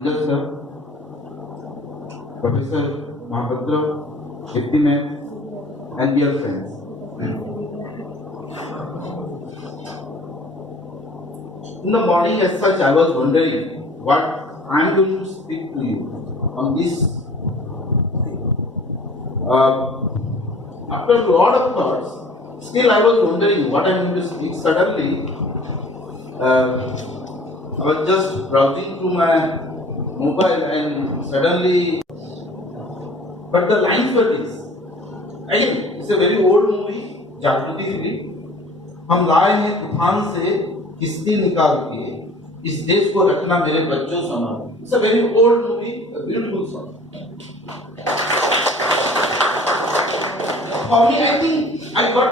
Yes, sir. Professor Mahabhadra, Deputy Mayor, and dear friends. In the morning, as such, I was wondering what I am going to speak to you on this. After a lot of thoughts, still I was wondering what I am going to speak. Suddenly, I was just browsing through my mobile and suddenly, but the lines were this. Again, it's a very old movie, जागृति film. हम लाए हैं तूफान से किस्ती निकाल के इस देश को रखना मेरे बच्चों समान. It's a very old movie, a beautiful song. For me, I think I got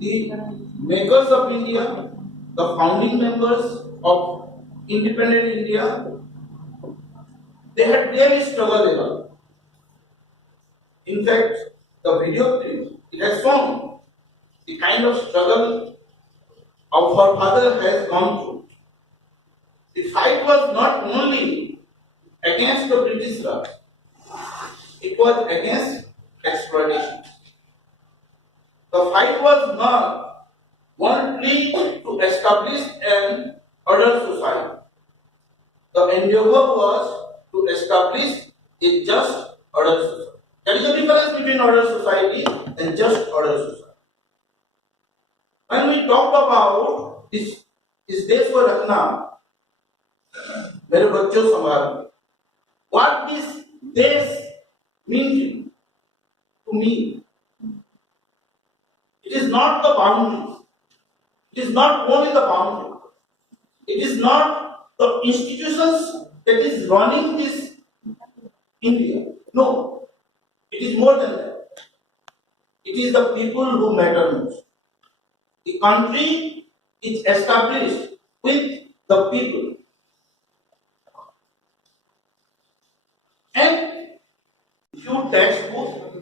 the makers of India, the founding members of independent India, they had really struggled a lot. In fact, the video clip, it has shown the kind of struggle our father has gone through. The fight was not only against the British Raj, it was against exploitation. The fight was not only to establish an order society. The endeavor was to establish a just order society. There is a difference between order society and just order society. When we talk about इस देश को रखना मेरे बच्चों संभाल, what this देश means to me, it is not the boundary. It is not only the boundary. It is not the institutions that is running this India. No, it is more than that. It is the people who matter most. The country is established with the people. And few textbooks,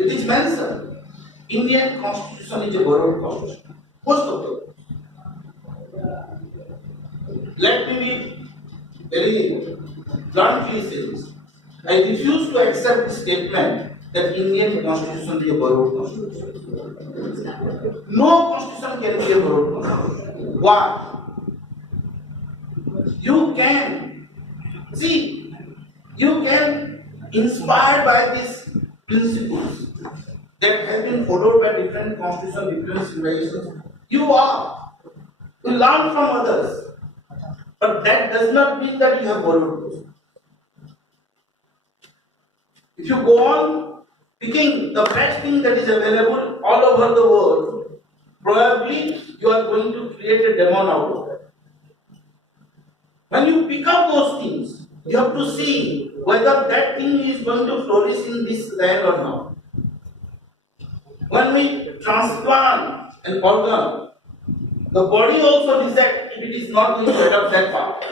it is mentioned, Indian Constitution is a borrowed constitution. Most of them. Let me be very bluntly say this. I refuse to accept the statement that Indian Constitution is a borrowed constitution. No constitution can be a borrowed constitution. Why? You can see, you can inspired by these principles that have been followed by different constitutions, different civilizations. You learn from others. But that does not mean that you have borrowed those. If you go on picking the best thing that is available all over the world, probably you are going to create a demon out of that. When you pick up those things, you have to see whether that thing is going to flourish in this land or not. When we transplant an organ, the body also decides if it is not going to adopt that part.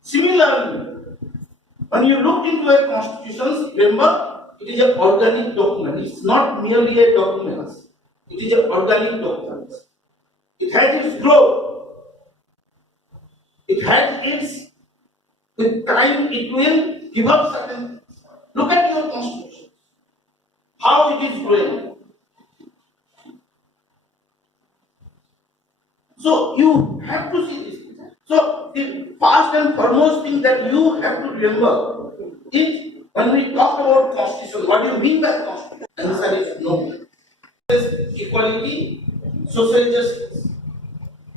Similarly, when you look into a constitution, remember it is an organic document. It's not merely a document. It is an organic document. It has its growth. It has its, with time it will give up certain things. Look at your constitution. How it is growing. So you have to see this. So the first and foremost thing that you have to remember is when we talk about constitution, what do you mean by constitution? Answer is no. Equality, social justice.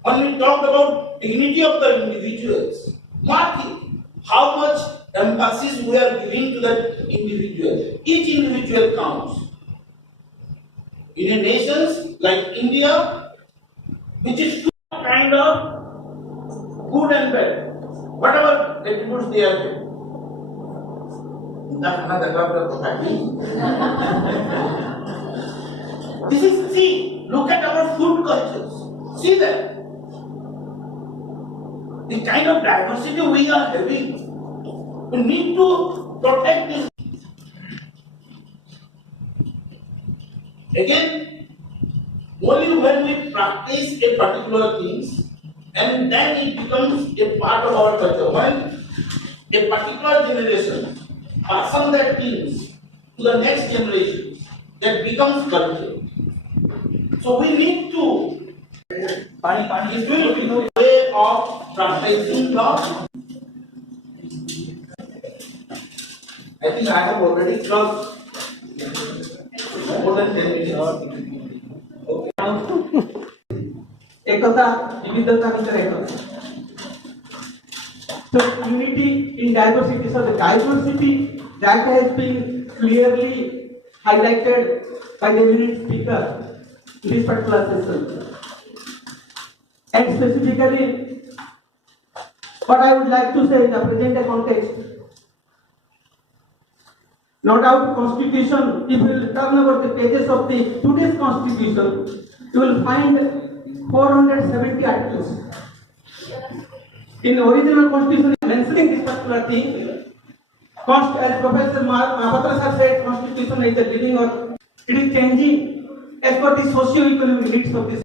When we talk about dignity of the individuals, mark it. How much emphasis we are giving to that individual. Each individual counts. In a nation like India, which is kind of good and bad, whatever attributes they are there. This is, see, look at our food cultures. See that. The kind of diversity we are having. We need to protect this. Again, only when we practice a particular things, and then it becomes a part of our culture. When a particular generation pass on that things to the next generation, that becomes culture. So we need to it will be a way of practicing law. I think I have already crossed more than 10 minutes. Ekta विविधतानंतर Ekta. So unity in diversity. So the diversity that has been clearly highlighted by the eminent speaker in this particular session. And specifically, what I would like to say in the present context, no doubt Constitution, if you will turn over the pages of the today's Constitution, you will find 470 articles. In the original Constitution, mentioning this particular thing, as Professor Mahapatra sir said, Constitution is a living or it is changing as per the socio-economic needs of this